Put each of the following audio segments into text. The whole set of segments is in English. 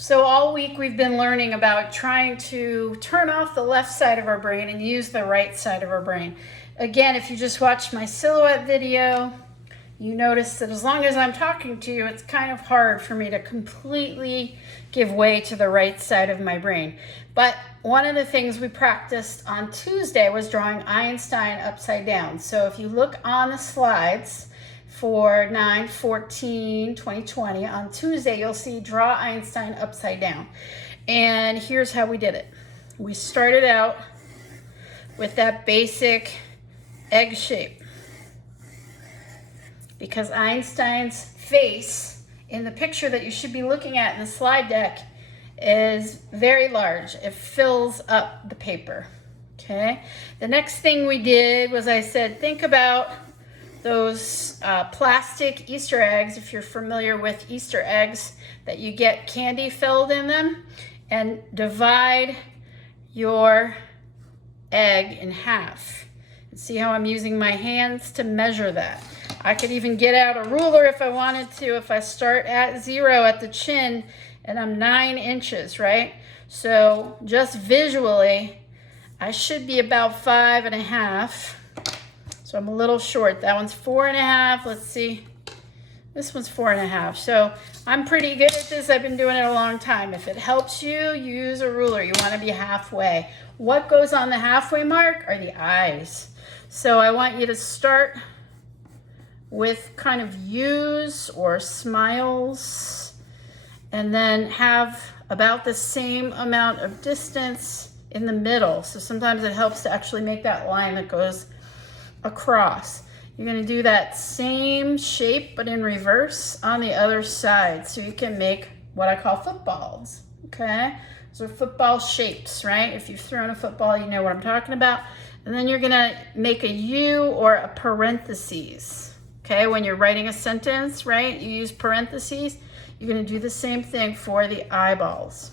So all week we've been learning about trying to turn off the left side of our brain and use the right side of our brain. Again, if you just watched my silhouette video, you notice that as long as I'm talking to you, it's kind of hard for me to completely give way to the right side of my brain. But one of the things we practiced on Tuesday was drawing Einstein upside down. So if you look on the slides for 9/14/2020, on Tuesday, you'll see draw Einstein upside down. And here's how we did it. We started out with that basic egg shape, because Einstein's face in the picture that you should be looking at in the slide deck is very large. It fills up the paper, okay? The next thing we did was I said, think about those plastic Easter eggs, if you're familiar with Easter eggs, that you get candy filled in them, and divide your egg in half. And see how I'm using my hands to measure that. I could even get out a ruler if I wanted to. If I start at 0 at the chin and I'm 9 inches, right? So just visually, I should be about 5.5. So I'm a little short. That one's 4.5. Let's see. This one's 4.5. So I'm pretty good at this. I've been doing it a long time. If it helps you, use a ruler. You want to be halfway. What goes on the halfway mark are the eyes. So I want you to start with kind of U's or smiles, and then have about the same amount of distance in the middle. So sometimes it helps to actually make that line that goes across. You're going to do that same shape but in reverse on the other side, so you can make what I call footballs. Okay, so football shapes, right? If you've thrown a football, you know what I'm talking about. And then you're going to make a U or a parentheses. Okay, when you're writing a sentence, right, you use parentheses. You're going to do the same thing for the eyeballs.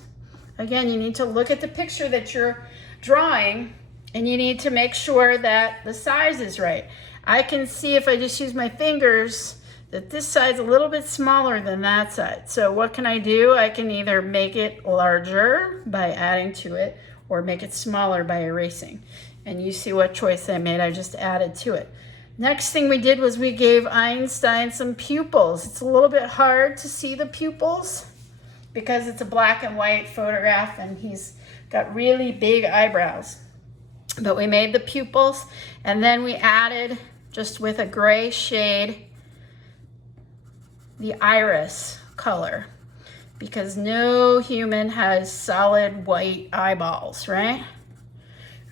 Again, you need to look at the picture that you're drawing, and you need to make sure that the size is right. I can see if I just use my fingers that this side's a little bit smaller than that side. So what can I do? I can either make it larger by adding to it or make it smaller by erasing. And you see what choice I made. I just added to it. Next thing we did was we gave Einstein some pupils. It's a little bit hard to see the pupils because it's a black and white photograph and he's got really big eyebrows. But we made the pupils, and then we added, just with a gray shade, the iris color, because no human has solid white eyeballs, right?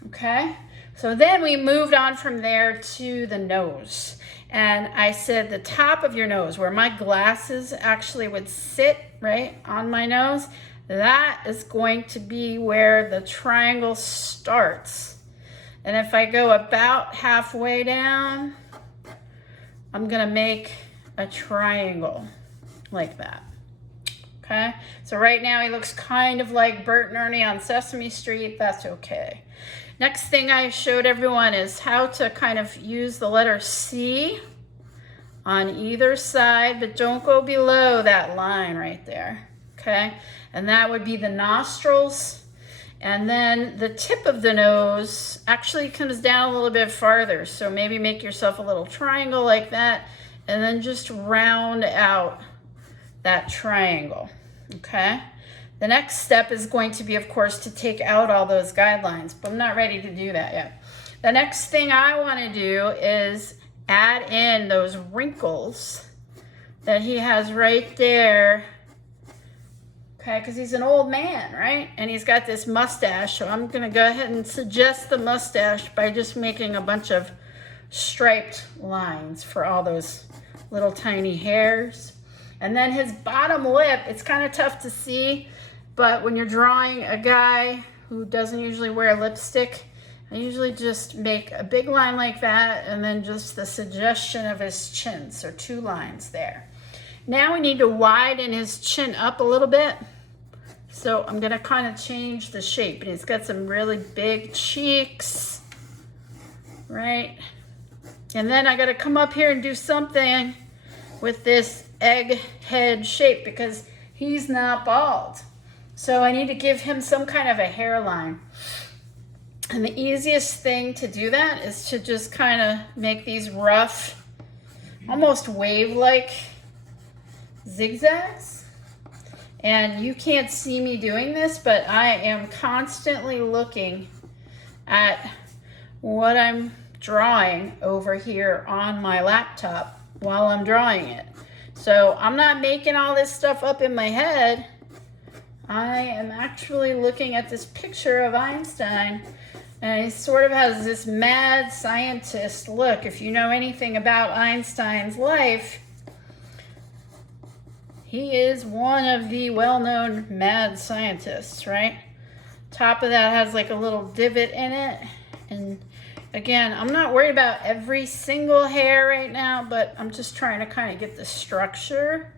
Okay, so then we moved on from there to the nose. And I said the top of your nose, where my glasses actually would sit, right, on my nose, that is going to be where the triangle starts. And if I go about halfway down, I'm gonna make a triangle like that, okay? So right now he looks kind of like Bert and Ernie on Sesame Street. That's okay. Next thing I showed everyone is how to kind of use the letter C on either side, but don't go below that line right there, okay? And that would be the nostrils. And then the tip of the nose actually comes down a little bit farther. So maybe make yourself a little triangle like that, and then just round out that triangle, okay? The next step is going to be, of course, to take out all those guidelines, but I'm not ready to do that yet. The next thing I want to do is add in those wrinkles that he has right there. Okay, because he's an old man, right? And he's got this mustache, so I'm gonna go ahead and suggest the mustache by just making a bunch of striped lines for all those little tiny hairs. And then his bottom lip, it's kind of tough to see, but when you're drawing a guy who doesn't usually wear lipstick, I usually just make a big line like that and then just the suggestion of his chin, so 2 lines there. Now we need to widen his chin up a little bit. So I'm gonna kind of change the shape. And he's got some really big cheeks, right? And then I gotta come up here and do something with this egg head shape because he's not bald. So I need to give him some kind of a hairline. And the easiest thing to do that is to just kind of make these rough, almost wave-like zigzags. And you can't see me doing this, but I am constantly looking at what I'm drawing over here on my laptop while I'm drawing it. So I'm not making all this stuff up in my head. I am actually looking at this picture of Einstein, and he sort of has this mad scientist look. If you know anything about Einstein's life, he is one of the well-known mad scientists, right? Top of that has like a little divot in it. And again, I'm not worried about every single hair right now, but I'm just trying to kind of get the structure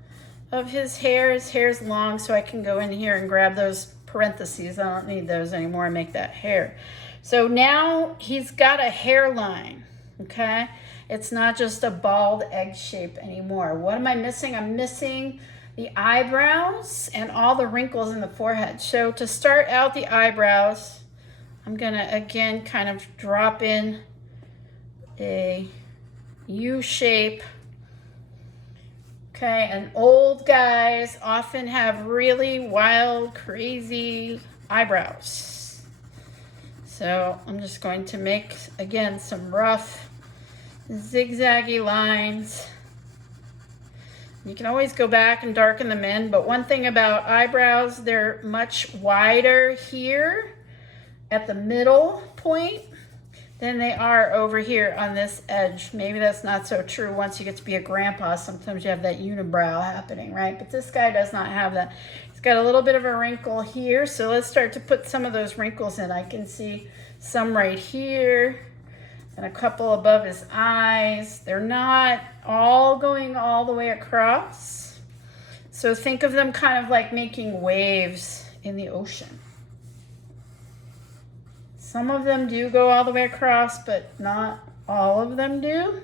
of his hair. His hair's long, so I can go in here and grab those parentheses. I don't need those anymore and make that hair. So now he's got a hairline, okay? It's not just a bald egg shape anymore. What am I missing? I'm missing the eyebrows and all the wrinkles in the forehead. So to start out the eyebrows, I'm gonna again kind of drop in a U shape. Okay, and old guys often have really wild, crazy eyebrows. So I'm just going to make, again, some rough, zigzaggy lines. You can always go back and darken them in, but one thing about eyebrows, they're much wider here at the middle point than they are over here on this edge. Maybe that's not so true once you get to be a grandpa. Sometimes you have that unibrow happening, right? But this guy does not have that. He's got a little bit of a wrinkle here, so let's start to put some of those wrinkles in. I can see some right here and a couple above his eyes. They're not all going all the way across. So think of them kind of like making waves in the ocean. Some of them do go all the way across, but not all of them do.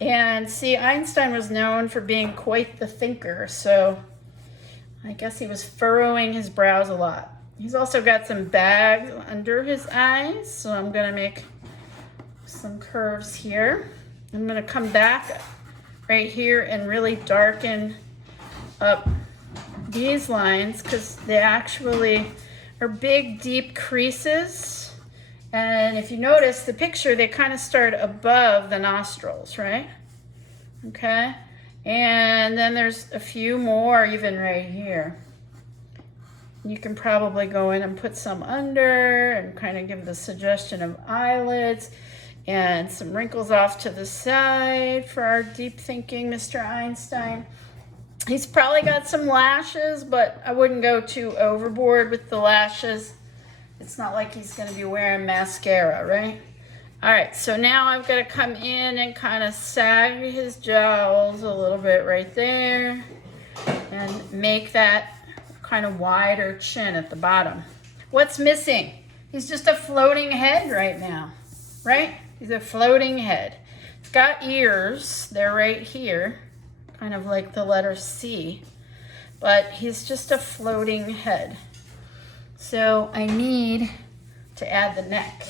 And see, Einstein was known for being quite the thinker, so I guess he was furrowing his brows a lot. He's also got some bags under his eyes, so I'm gonna make some curves here. I'm gonna come back right here and really darken up these lines because they actually are big, deep creases. And if you notice the picture, they kind of start above the nostrils, right? Okay. And then there's a few more even right here. You can probably go in and put some under and kind of give the suggestion of eyelids and some wrinkles off to the side for our deep thinking Mr. Einstein. He's probably got some lashes, but I wouldn't go too overboard with the lashes. It's not like he's going to be wearing mascara, right? All right, so now I've got to come in and kind of sag his jowls a little bit right there and make that kind of wider chin at the bottom. What's missing? He's just a floating head right now, right? He's a floating head. He's got ears. They're right here, kind of like the letter C, but he's just a floating head. So I need to add the neck,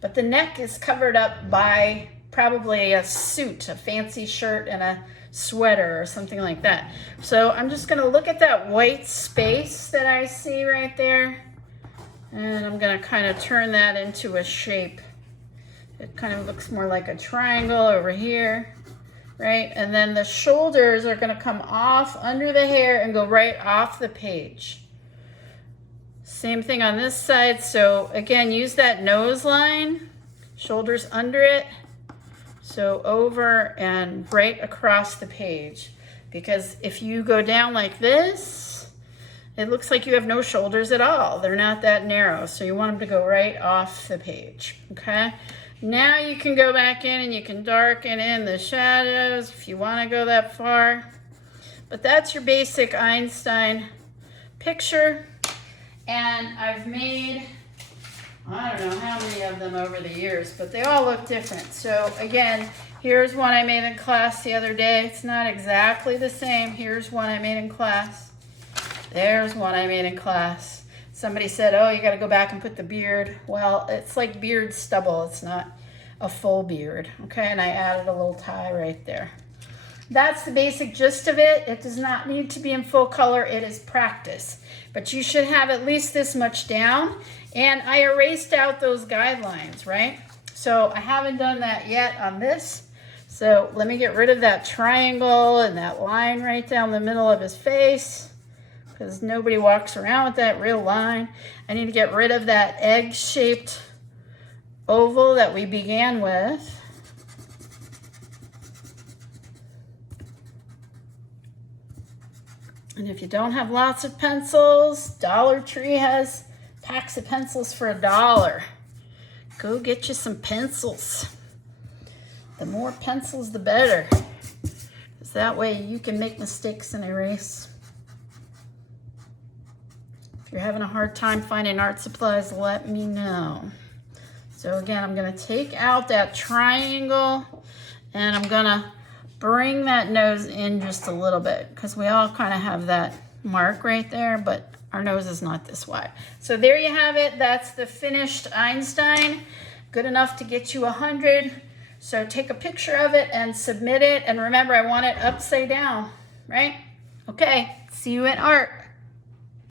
but the neck is covered up by probably a suit, a fancy shirt and a sweater or something like that. So I'm just gonna look at that white space that I see right there, and I'm gonna kind of turn that into a shape. It kind of looks more like a triangle over here, right? And then the shoulders are gonna come off under the hair and go right off the page. Same thing on this side. So again, use that nose line, shoulders under it. So over and right across the page. Because if you go down like this, it looks like you have no shoulders at all. They're not that narrow. So you want them to go right off the page, okay? Now you can go back in and you can darken in the shadows if you want to go that far. But that's your basic Einstein picture. And I've made, I don't know how many of them over the years, but they all look different. So again, here's one I made in class the other day. It's not exactly the same. Here's one I made in class. There's one I made in class. Somebody said, oh, you got to go back and put the beard. Well, it's like beard stubble. It's not a full beard. Okay, and I added a little tie right there. That's the basic gist of it. It does not need to be in full color. It is practice. But you should have at least this much down. And I erased out those guidelines, right? So I haven't done that yet on this. So let me get rid of that triangle and that line right down the middle of his face, because nobody walks around with that real line. I need to get rid of that egg-shaped oval that we began with. And if you don't have lots of pencils, Dollar Tree has packs of pencils for $1. Go get you some pencils. The more pencils, the better. Because that way you can make mistakes and erase. If you're having a hard time finding art supplies, let me know. So again, I'm going to take out that triangle and I'm going to bring that nose in just a little bit, because we all kind of have that mark right there, but our nose is not this wide. So there you have it. That's the finished Einstein. Good enough to get you 100. So take a picture of it and submit it. And remember, I want it upside down, right? Okay, see you in art.